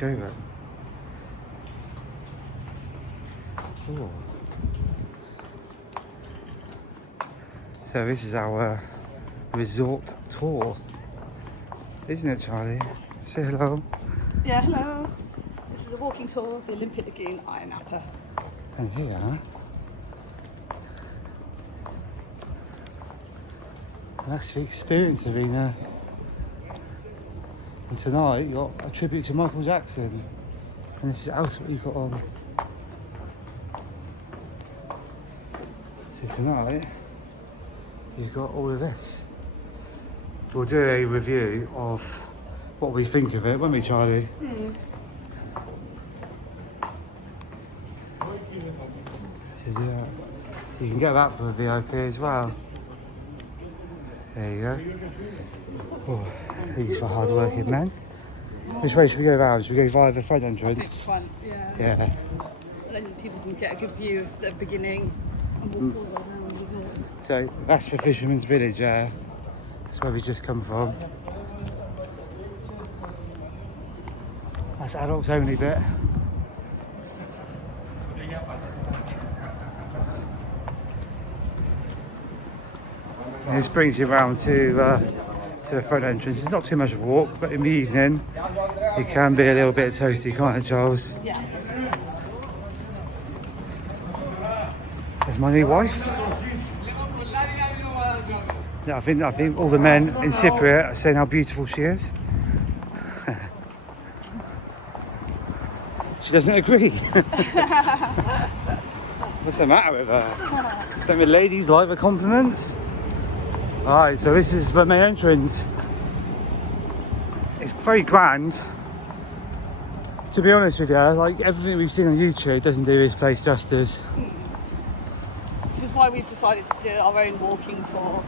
go then. Ooh. So this is our resort tour, isn't it, Charlie? Say hello. Yeah, hello. This is a walking tour of the Olympic Lagoon, Ayia Napa. And here, that's the Experience Arena. And tonight you got a tribute to Michael Jackson. And this is else what you got on. So tonight you've got all of this. We'll do a review of what we think of it, won't we, Charlie? So yeah, you can get that for a VIP as well. There you go. Oh, these for hard-working men. Which way should we go round? Should we go via the front entrance? I think front, yeah. Yeah. And then people can get a good view of the beginning and walk all the way around the resort. So that's the Fisherman's Village there. That's where we just come from. That's adults only bit. And this brings you around to the front entrance. It's not too much of a walk, but in the evening it can be a little bit toasty, can't it, Charles? Yeah. There's my new wife. Yeah, I think all the men in Cyprus are saying how beautiful she is. She doesn't agree. What's the matter with her? Don't the ladies like the compliments? Alright, so this is the main entrance. It's very grand. To be honest with you, like everything we've seen on YouTube doesn't do this place justice. Which is why we've decided to do our own walking tour.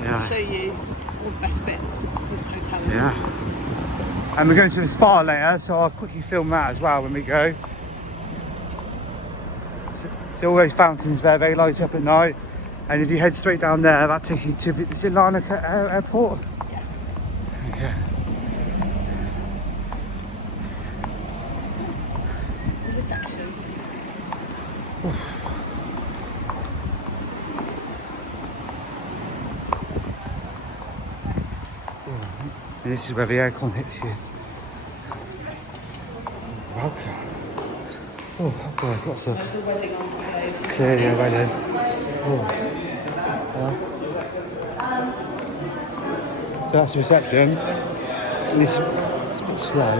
Yeah. Show you all the best bits of this hotel. Yeah. And we're going to a spa later, so I'll quickly film that as well when we go. So all those fountains there, they light up at night. And if you head straight down there, that takes you to, is it Larnaca Airport? Yeah. Okay. To the reception. And this is where the aircon hits you. Welcome. Oh, there's lots of There's a wedding on today. As you can clearly see. a wedding. Oh. So that's the reception. And it's a bit slow.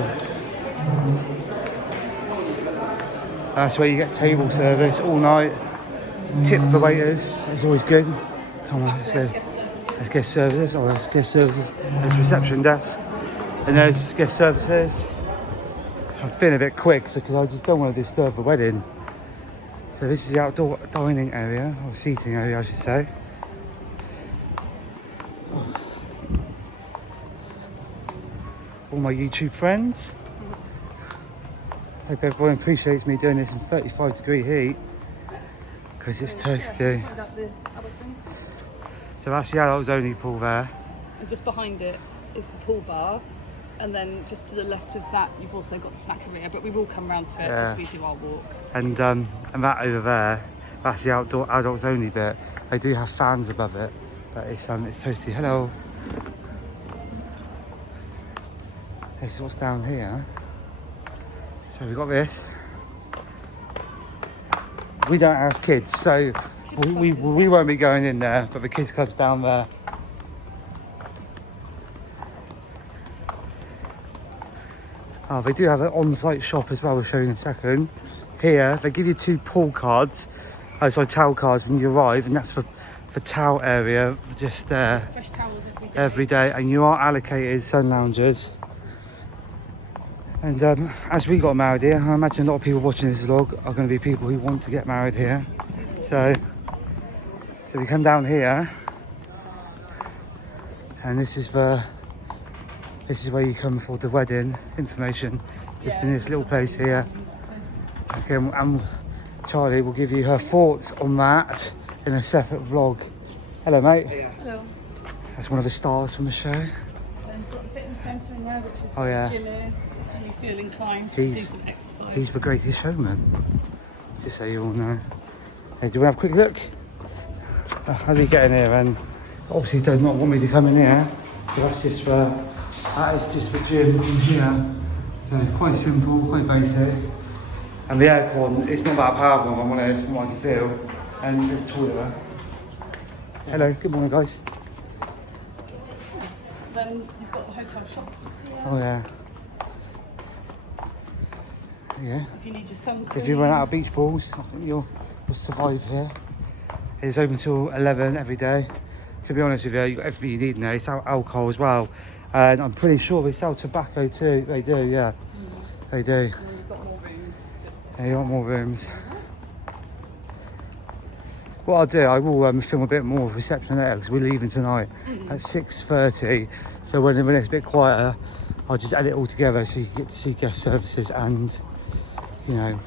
That's where you get table service all night. Tip the waiters. It's always good. Come on, let's go. There's guest services. Oh, there's guest services. There's reception desk. And there's guest services. I've been a bit quick because I just don't want to disturb the wedding. So this is the outdoor dining area, or seating area I should say. All my YouTube friends. Hope everyone appreciates me doing this in 35-degree heat because it's toasty. Find out the adults only. So that's the adults only pool there. And just behind it is the pool bar. And then just to the left of that, you've also got the snack area, but we will come round to it as we do our walk. And that over there, that's the outdoor adults only bit. They do have fans above it, but it's toasty. Hello. This is what's down here. So we've got this. We don't have kids, so we won't be going in there, but the kids club's down there. Oh, they do have an on-site shop as well, we'll show you in a second. Here, they give you 2 pool cards, towel cards when you arrive, and that's for towel area, just Fresh towels every day. And you are allocated sun loungers. And as we got married here, I imagine a lot of people watching this vlog are going to be people who want to get married here. So we come down here, and this is where you come for the wedding information, just in this little place here. Okay, and Charlie will give you her thoughts on that in a separate vlog. Hello, mate. Hello. That's one of the stars from the show. Then we've got the fitness centre in there, which is Oh, where yeah. the gym is. Any feel inclined to do some exercise. He's the greatest showman, just so you all know. Hey, do we have a quick look? How do we get in here? And obviously he does not want me to come in here, so that's just the gym in here. So it's quite simple, quite basic. And the aircon, it's not that powerful if I'm honest, from what I can feel. And there's a toilet there. Hello, good morning guys. Then you've got the hotel shop. Oh yeah. Yeah. If you need your sun cream. If you run out of beach balls, I think you'll survive here. It's open till 11 every day. To be honest with you, you've got everything you need now. They sell alcohol as well. And I'm pretty sure they sell tobacco too. They do, yeah. They do. And you've got more rooms. Yeah, you want more rooms. What I'll do, I will film a bit more of reception later because we're leaving tonight at 6:30. So when it's a bit quieter, I'll just edit it all together so you can get to see guest services and, you know,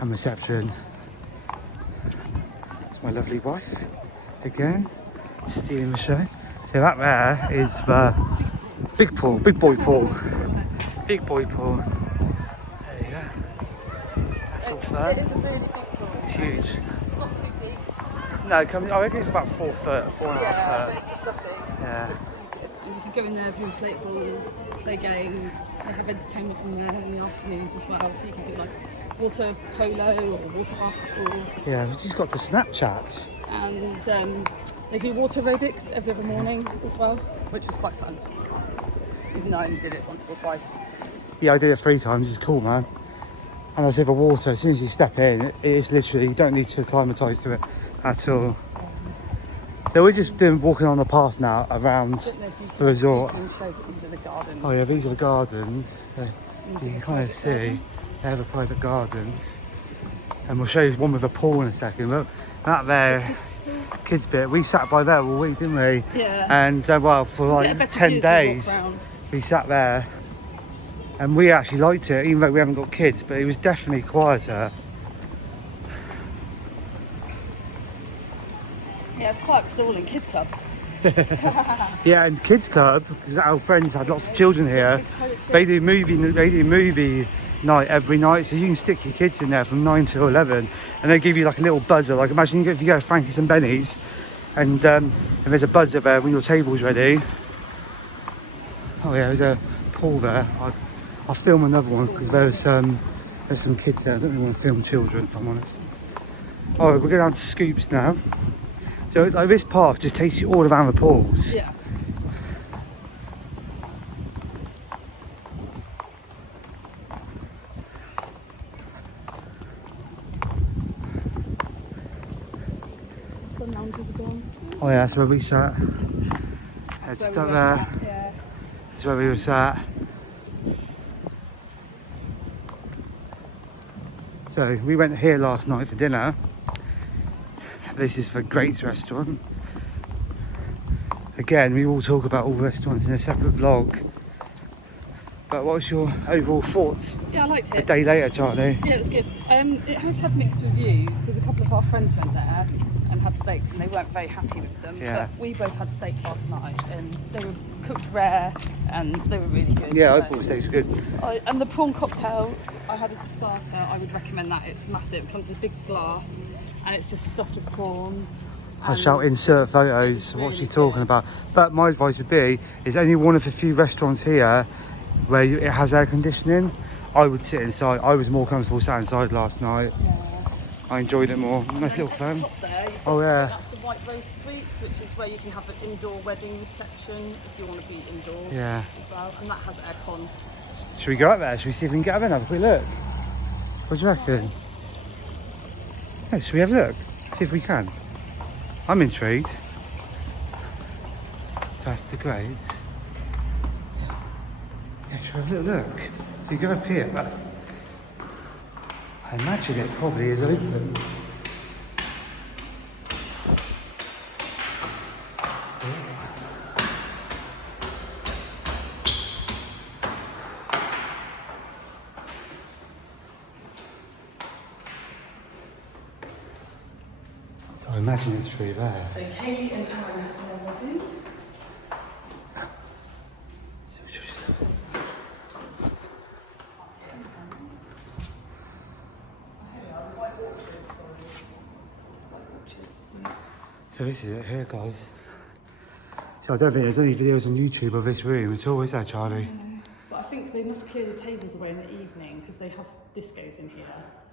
and reception. It's my lovely wife again, stealing the show. So that there is the big pool, big boy pool. Big boy pool. There you go. That's all fun. It is a really big pool. It's huge. It's not too deep. No, I reckon it's about 4 foot, 4.5 Yeah, but foot. it's just lovely. Yeah. It's really good. And you can go in there, view inflatables, play games. They have entertainment in there in the afternoons as well. So you can do like water polo or water basketball. Yeah, we just got the Snapchats. And they do water aerobics every other morning as well, which was quite fun. Even though I only did it once or twice. Yeah, I did it 3 times. It's cool, man. And as if the water, as soon as you step in, it is literally, you don't need to acclimatise to it at all. So we're just walking on the path now around the resort. These are the gardens. Oh yeah, these are the gardens. So you can kind of see they have a private gardens. And we'll show you one with a pool in a second. Look, that there, kids bit. We sat by there all week, didn't we? Yeah. And well, for like 10 days, we sat there. And we actually liked it, even though we haven't got kids, but it was definitely quieter. Yeah, it's quiet because they're all in kids club. Yeah, and kids club, because our friends had lots of children here. They do movie night every night, so you can stick your kids in there from 9 till 11, and they give you like a little buzzer. Like imagine if you go to Frankie's and Benny's, and there's a buzzer there when your table's ready. Oh yeah, there's a pool there. I'll film another one because there's some kids there. I don't really want to film children, if I'm honest. Oh, we're going down to Scoops now. So like this path just takes you all around the pools. Yeah. The lounges are gone. Oh yeah, that's where we sat. It's up there. Yeah. That's where we were sat. So we went here last night for dinner. This is the Greats restaurant. Again, we will talk about all the restaurants in a separate vlog. But what was your overall thoughts? Yeah, I liked A it. day later, Charlie. Yeah, it was good. It has had mixed reviews because a couple of our friends went there and had steaks and they weren't very happy with them. Yeah. But we both had steak last night and they were cooked rare and they were really good. Yeah, I So- thought the steaks were good. And the prawn cocktail I had as a starter, I would recommend that. It's massive. It comes in a big glass and it's just stuffed with prawns. I And shall insert it's photos of what really she's talking good. about. But my advice would be, it's only one of the few restaurants here where it has air conditioning. I would sit inside. I was more comfortable sat inside last night. Yeah. I enjoyed it more. Nice little At the fan. top there, you've Oh got- yeah. That's the White Rose Suite, which is where you can have an indoor wedding reception if you want to be indoors Yeah. as well. And that has aircon. Should we go up there? Should we see if we can get up there and have a quick look? What do you reckon? Yeah, should we have a look? See if we can. I'm intrigued. So that's the grades. Yeah, should we have a little look? So you go up here. I imagine it probably is open. So I imagine it's through there. So Kaylee and Aaron are wedding. So this is it here, guys. So I don't think there's any videos on YouTube of this room at all, is there, Charlie? No. But I think they must clear the tables away in the evening because they have discos in here.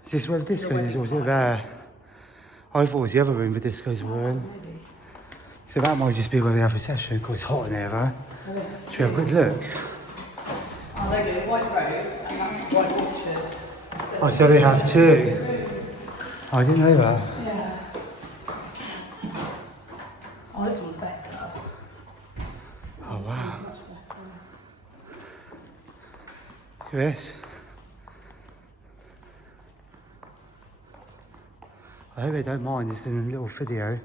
Is this where the discos is, or was it there? I thought it was the other room the discos were in. Maybe. So that might just be where they have a session, because it's hot in here, right? Should we have a good look? Oh, there you go, White Rose, and that's White Orchid. Oh, so they have two. Oh, I didn't know that. Yeah. Oh, this one's better. Oh, wow. Much better. Look at this. I hope they don't mind just in a little video.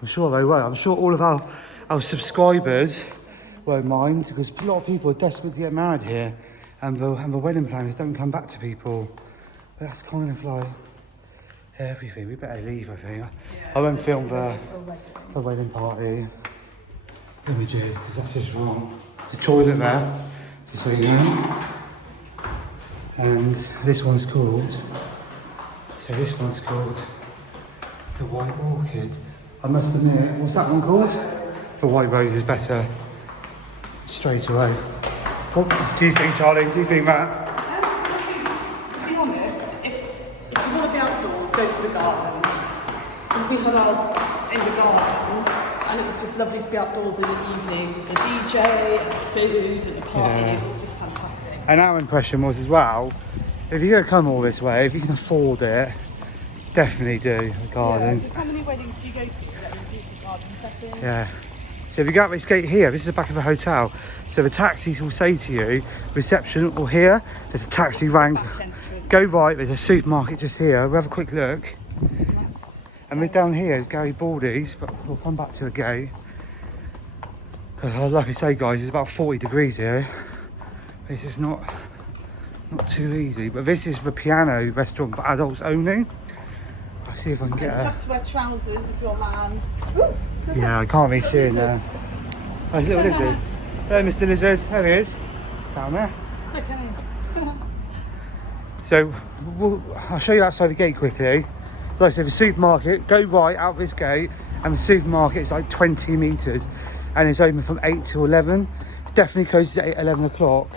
I'm sure they won't. I'm sure all of our subscribers won't mind, because a lot of people are desperate to get married here, and the wedding planners don't come back to people. But that's kind of like everything. We better leave, I think. I won't film the wedding party images, because that's just wrong. There's a toilet there, just so you know. And this one's called, the White Orchid. I must admit, what's that one called? The White Rose is better. Straight away. What do you think, Charlie? Do you think that? To be honest, if you want to be outdoors, go for the gardens. Because we had ours in the gardens, and it was just lovely to be outdoors in the evening with the DJ and the food and the party. Yeah. It was just fantastic. And our impression was as well, if you're going to come all this way, if you can afford it, definitely do the gardens. Yeah, how many weddings do you go to that include the garden setting? Yeah. So if you go up this gate here, this is the back of a hotel. So the taxis will say to you, reception or here, there's a taxi rank. Go right, there's a supermarket just here. We'll have a quick look. And this down here is Garibaldi's, but we'll come back to the gate. Like I say, guys, it's about 40 degrees here. This is not too easy. But this is the piano restaurant for adults only. I'll see if I can get You have to wear trousers if you're a man. Yeah, I can't really see in there. Oh, there's a little lizard. Hello, Mr. Lizard. There he is. Down there. Quick, isn't he? So, I'll show you outside the gate quickly. Like I said, the supermarket, go right out this gate, and the supermarket is like 20 metres, and it's open from 8 to 11. It's definitely closes at 11 o'clock,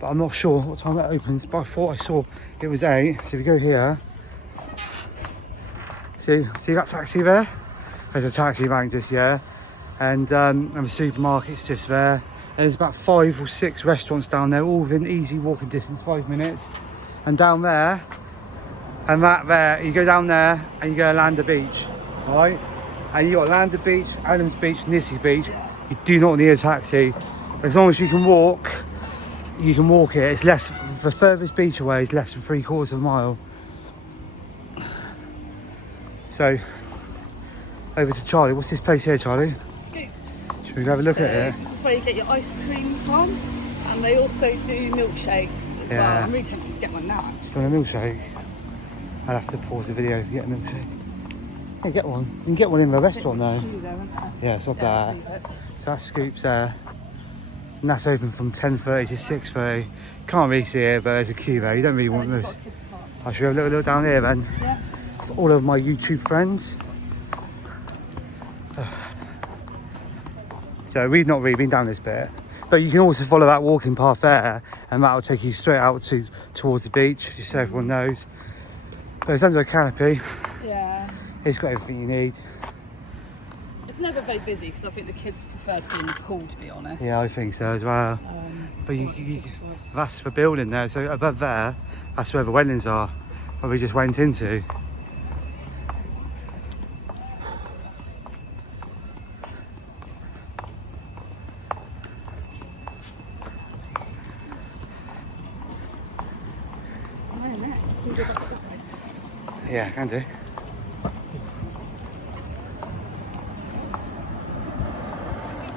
but I'm not sure what time it opens, but I thought I saw it was 8. So if you go here, see that taxi there? There's a taxi rank just here, and the supermarket's just there. There's about 5 or 6 restaurants down there, all within easy walking distance, 5 minutes. And down there, and that there, you go down there and you go to Lander Beach, right? And you got Lander Beach, Adams Beach, Nissy Beach. You do not need a taxi. As long as you can walk it. It's less, the furthest beach away is less than 3/4 of a mile. So, over to Charlie. What's this place here, Charlie? Scoops. Should we go have a look at it? This is where you get your ice cream from, and they also do milkshakes as well. I'm really tempted to get one now, actually. Do you want a milkshake? I'll have to pause the video to get a milkshake. Yeah, get one. You can get one in the restaurant though. Yeah, it's not that. So that's Scoops there. And that's open from 10:30 to 6:30. Can't really see it, but there's a queue there. You don't really want this. I should have a little look down here then. Yeah. For all of my YouTube friends. So we've not really been down this bit. But you can also follow that walking path there, and that will take you straight out towards the beach, just so everyone knows. But it's under a canopy. Yeah. It's got everything you need. It's never very busy because I think the kids prefer to be in the pool, to be honest. Yeah, I think so as well. But that's the building there. So above there, that's where the weddings are, where we just went into. Yeah, can do.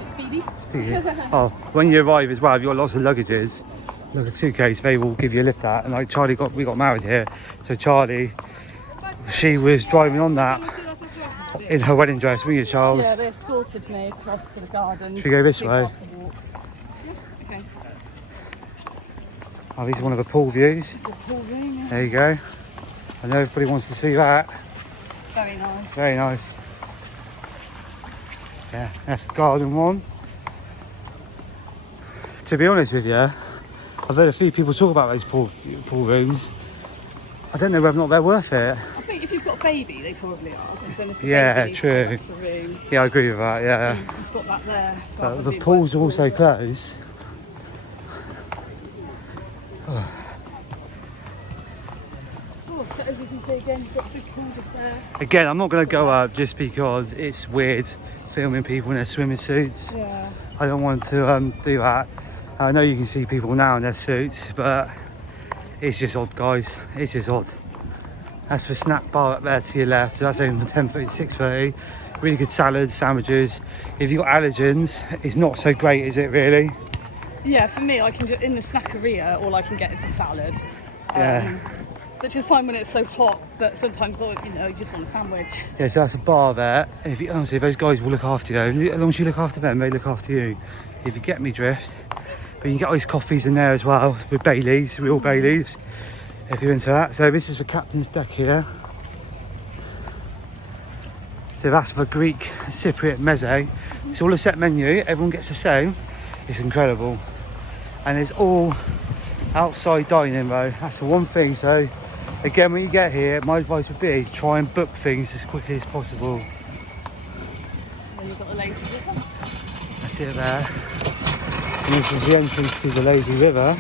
Speedy. Oh, when you arrive as well, if you've got lots of luggages, like a suitcase, they will give you a lift out. And like we got married here, so Charlie, she was driving on that in her wedding dress, weren't you, Charles? Yeah, they escorted me across to the garden. Should we go this way? Yeah, okay. Oh, this is one of the pool views. It's a pool room, yeah. There you go. I know everybody wants to see that. Very nice. Very nice. Yeah, that's the garden one. To be honest with you, I've heard a few people talk about those pool rooms. I don't know whether or not they're worth it. I think if you've got a baby, they probably are. Because then if the Yeah, baby needs true. to go to the room, Yeah, I agree with that, yeah. you've got that there. But the pools are also closed. Oh, so as you can see again, you've got a big pool just there. Again, I'm not going to go up just because it's weird filming people in their swimming suits. Yeah. I don't want to do that. I know you can see people now in their suits, but it's just odd, guys. It's just odd. That's the snack bar up there to your left. So that's open from 10:30 to 6:30. Really good salads, sandwiches. If you've got allergens, it's not so great, is it really? Yeah, for me, I can in the snackeria, all I can get is a salad. Yeah. Which is fine when it's so hot, but sometimes, you just want a sandwich. Yeah, so that's a bar there. If you, honestly, those guys will look after you. As long as you look after them, they look after you. If you get me drift. But you can get all these coffees in there as well, with Baileys, real Baileys, if you're into that. So this is the captain's deck here. So that's the Greek Cypriot meze. It's all a set menu, everyone gets the same. It's incredible. And it's all outside dining though, that's the one thing. So again, when you get here, my advice would be try and book things as quickly as possible. And then you've got the lazy river. That's it there. And this is the entrance to the lazy river.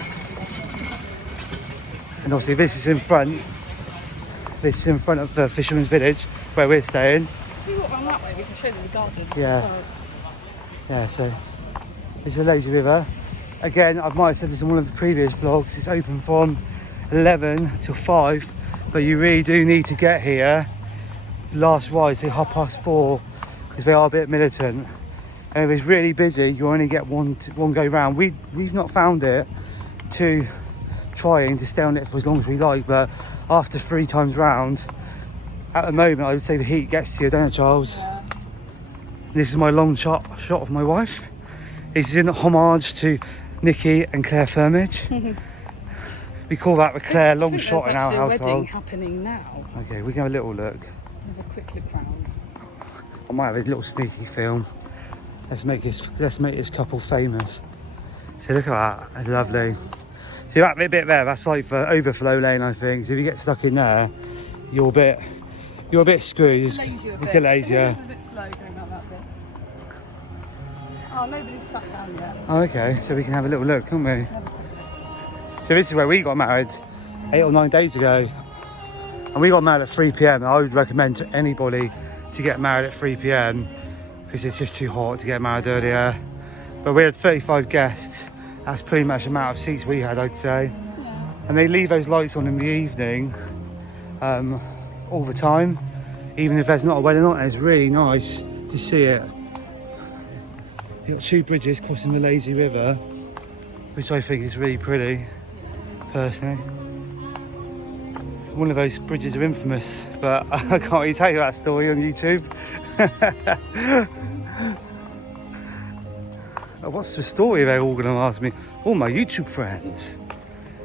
And obviously this is in front. This is in front of the Fisherman's Village where we're staying. If you walk around that way, we can show them the gardens Yeah. as well. Yeah, so this is the lazy river. Again, I might have said this in one of the previous vlogs, it's open from 11 till 5, but you really do need to get here last ride, say 4:30, because they are a bit militant. And if it's really busy, you only get one go round. We've not found it to trying to stay on it for as long as we like, but after 3 times round, at the moment I would say the heat gets to you, don't it, Charles? Yeah. This is my long shot of my wife. This is in homage to Nikki and Claire Firmage. We call that the Claire long shot in our There's actually a household. wedding happening now. Okay, we can have a little look. Have a quick look round. I might have a little sneaky film. Let's make this couple famous. So look at that, that's lovely. See that bit there, that's like the overflow lane, I think. So if you get stuck in there, you're a bit screwed. It delays you a It bit. delays you. It's a bit slow going around that bit. Oh, nobody's sat down yet. Oh, okay, so we can have a little look, can't we? So this is where we got married 8 or 9 days ago. And we got married at 3 p.m. I would recommend to anybody to get married at 3 p.m. because it's just too hot to get married earlier. But we had 35 guests. That's pretty much the amount of seats we had, I'd say. Yeah. And they leave those lights on in the evening all the time. Even if there's not a wedding on, it's really nice to see it. You've got 2 bridges crossing the lazy river, which I think is really pretty, personally. One of those bridges are infamous, but I can't really tell you that story on YouTube. What's the story they're all going to ask me? All my YouTube friends.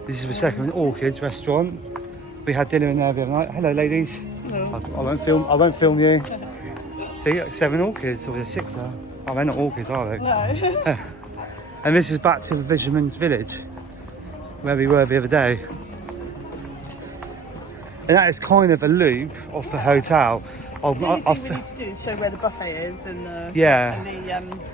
This is the second Orchids restaurant. We had dinner in there the other night. Hello, ladies. Hello. I won't film you. See, 7 orchids, or there's 6 there. Oh, they're not orchids, are they? No. And this is back to the Fisherman's Village, where we were the other day. And that is kind of a loop off the hotel. The only thing we need to do is show where the buffet is and the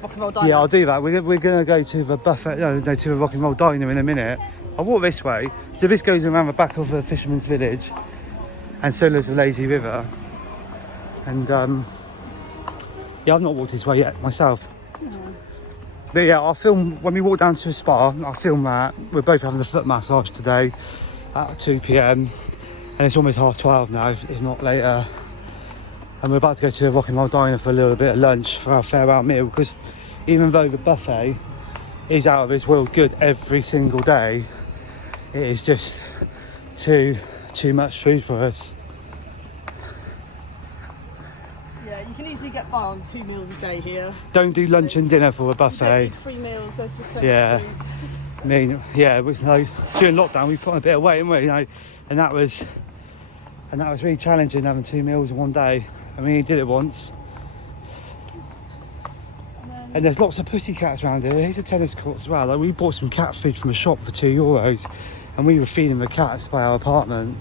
rock and roll diner. Yeah, I'll do that. We're going to go to the buffet, no, to the rock and roll diner in a minute. I'll walk this way. So this goes around the back of the Fisherman's Village, and so does the lazy river. And yeah, I've not walked this way yet myself. But yeah, I'll film when we walk down to the spa. I'll film that. We're both having a foot massage today at 2 p.m. and it's almost 12:30 now, if not later. And we're about to go to the rock and roll diner for a little bit of lunch for our farewell meal, because even though the buffet is out of this world good every single day, it is just too much food for us. Yeah, you can easily get by on 2 meals a day here. Don't do lunch and dinner for a You don't buffet. need 3 meals, there's just so Yeah. much food. I mean, yeah, it was like during lockdown we put on a bit of weight, didn't we? You know, and that was really challenging, having 2 meals in one day. I mean, he did it once. And there's lots of pussycats around here. Here's a tennis court as well. Like, we bought some cat food from a shop for €2 and we were feeding the cats by our apartment.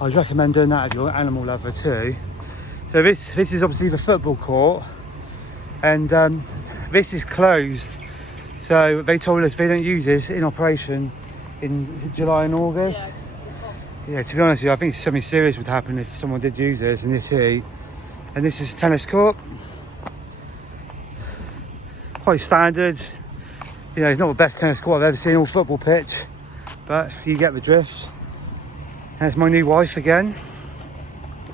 I'd recommend doing that if you're an animal lover too. So this is obviously the football court, and this is closed. So they told us they don't use this in operation in July and August. Yeah, it's just too hot. Yeah, to be honest with you, I think something serious would happen if someone did use this in this heat. And this is tennis court. Quite standard. You know, it's not the best tennis court I've ever seen, or football pitch, but you get the drift. There's my new wife again.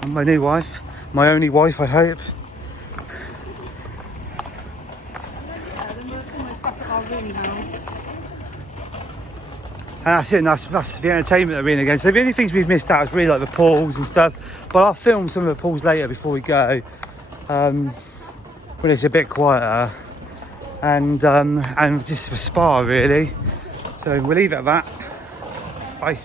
My new wife. My only wife, I hope. Yeah, then we're almost back at our room now. And that's it, and that's the entertainment arena again. So the only things we've missed out is really like the pools and stuff. But I'll film some of the pools later before we go, when it's a bit quieter. And just for spa really. So we'll leave it at that. Bye.